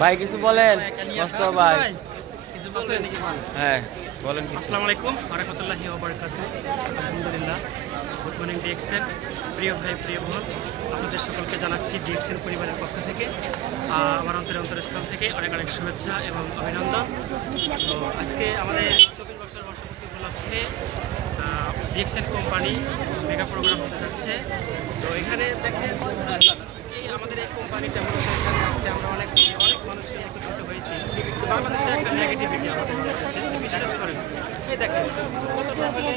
ভাই কিছু বলেন ভাই। কিছু বলবেন নাকি ভাই? হ্যাঁ বলেন। আসসালামু আলাইকুম ওয়া রাহমাতুল্লাহি ওয়া বারাকাতুহু। আলহামদুলিল্লাহ, গুড মর্নিং ডিএক্সএন। প্রিয় ভাই প্রিয় বোন, আপনাদের সকলকে জানাচ্ছি ডিএক্সএন পরিবারের পক্ষ থেকে আমার অন্তরস্থল থেকে অনেক অনেক শুভেচ্ছা এবং অভিনন্দন। তো আজকে আমাদের 24 বছর বর্ষপূর্তি উপলক্ষে ডিএক্সএন কোম্পানি মেগা প্রোগ্রাম হতে যাচ্ছে। তো এখানে দেখেন এই আমাদের এই কোম্পানিটা মূলত এখানে আজকে আমরা অনেক অনেক মানুষই একত্রিত হয়েছি। বাংলাদেশে একটা নেগেটিভিটি আমাদের বাংলাদেশে বিশ্বাস করেন। এই দেখেন কতটা হলে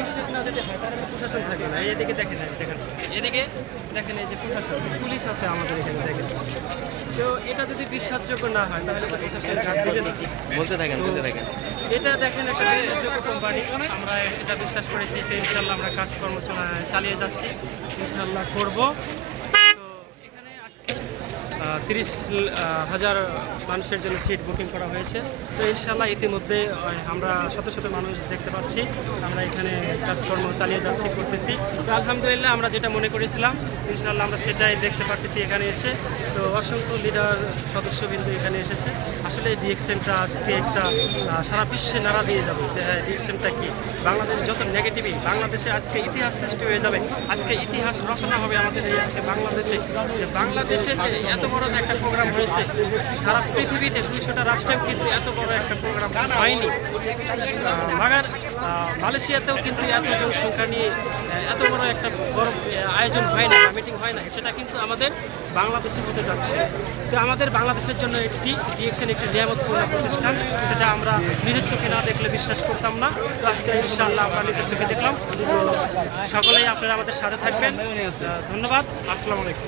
বিশ্বাস না যদি হয় তাহলে প্রশাসন থাকবে না। এদিকে দেখেন এদিকে দেখেন এই যে প্রশাসন পুলিশ আছে আমাদের এখানে দেখেন। তো এটা যদি বিশ্বাসযোগ্য না হয় তাহলে তো প্রশাসন গার্ড দিবে না। বলতে থাকেন। এটা দেখেন একটা বিশ্বাসযোগ্য কোম্পানি, আমরা এটা বিশ্বাস করেছি। তো ইনশাল্লাহ আমরা কাজকর্ম চালিয়ে যাচ্ছি, ইনশাল্লাহ করব। তো এখানে আজকে 30,000 মানুষের জন্য সিট বুকিং করা হয়েছে। তো ইনশাল্লাহ ইতিমধ্যে আমরা শত শত মানুষ দেখতে পাচ্ছি। আমরা এখানে কাজকর্ম চালিয়ে যাচ্ছি, করতেছি। তো আলহামদুলিল্লাহ আমরা যেটা মনে করেছিলাম ইনশাল্লাহ আমরা সেটাই দেখতে পাচ্ছি এখানে এসে। তো অসংখ্য লিডার সদস্যবৃন্দ এখানে এসেছে। আসলে ডিএক্সএনটা আজকে একটা সারা বিশ্বে নাড়া দিয়ে যাবে যে হ্যাঁ ডিএক্সএনটা কি। বাংলাদেশ যত নেগেটিভই বাংলাদেশে আজকে ইতিহাস সৃষ্টি হয়ে যাবে, আজকে ইতিহাস রচনা হবে আমাদের এই আজকে বাংলাদেশে। যে বাংলাদেশে যে এত বড় একটা প্রোগ্রাম হয়েছে, সারা পৃথিবীতে 200টা রাষ্ট্রেও কিন্তু এত বড় একটা প্রোগ্রাম হয়নি। মাগার মালয়েশিয়াতেও কিন্তু এত জনসংখ্যা নিয়ে এত বড় একটা বড় আয়োজন হয় না, মিটিং হয় না। সেটা কিন্তু আমাদের বাংলাদেশে হতে যাচ্ছে। তো আমাদের বাংলাদেশের জন্য একটি ডিএক্সএন একটি নিয়ামতপূর্ণ প্রতিষ্ঠান, সেটা আমরা নিজের চোখে না দেখলে বিশ্বাস করতাম না। তো আজকে ইনশাআল্লাহ আমরা নিজের চোখে দেখলাম। তো সকলেই আপনারা আমাদের সাথে থাকবেন। ধন্যবাদ। আসসালামু আলাইকুম।